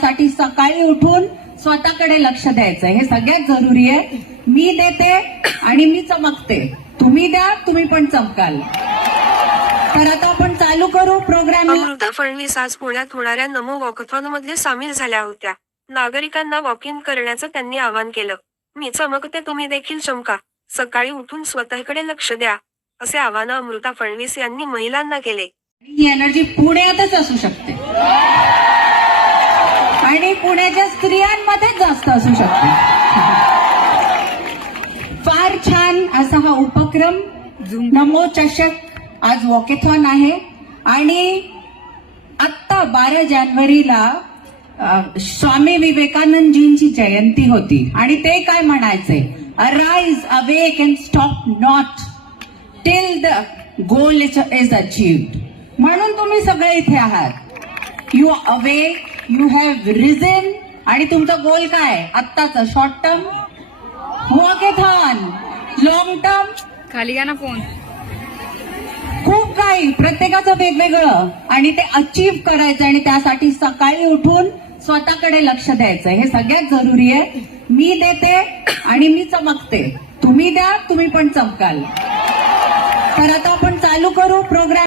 त्यासाठी सकाळी उठून स्वतःकडे लक्ष द्यायचं हे सगळ्यात जरुरी आहे. मी देते आणि मी चमकते. तुम्ही द्या तुम्ही पण चमकाल. तर आता आपण चालू करू प्रोग्राम अमृता फडणवीस आज पुण्यात होणाऱ्या नमो वॉकथॉनमध्ये सामील झाल्या होत्या. नागरिकांना वॉक इन करण्याचं त्यांनी आवाहन केलं. मी चमकते तुम्ही देखील चमका. सकाळी उठून स्वतःकडे लक्ष द्या असे आवाहन अमृता फडणवीस यांनी महिलांना केले. ही एनर्जी पुण्यातच असू शकते आणि पुण्याच्या स्त्रियांमध्येच जास्त असू शकते. फार छान असा हा उपक्रम नमो चषक आज वॉकेथॉन आहे. आणि आत्ता बारा जानेवारीला स्वामी विवेकानंदजींची जयंती होती. आणि ते काय म्हणायचे? Arise awake and stop not till the goal is achieved म्हणून तुम्ही सगळे इथे आहात. You away you have reason आणि तुमचा गोल काय? आत्ताचा. Short term walkathon long term खाली घ्या ना फोन. खूप काही. प्रत्येकाचं वेगवेगळं. आणि ते अचीव करायचं आणि त्यासाठी सकाळी उठून स्वतःकडे लक्ष द्यायचं. हे सगळ्यात जरुरी आहे. मी देते आणि मी चमकते. तुम्ही द्या तुम्ही पण चमकाल. तर आता आपण चालू करू. प्रोग्राम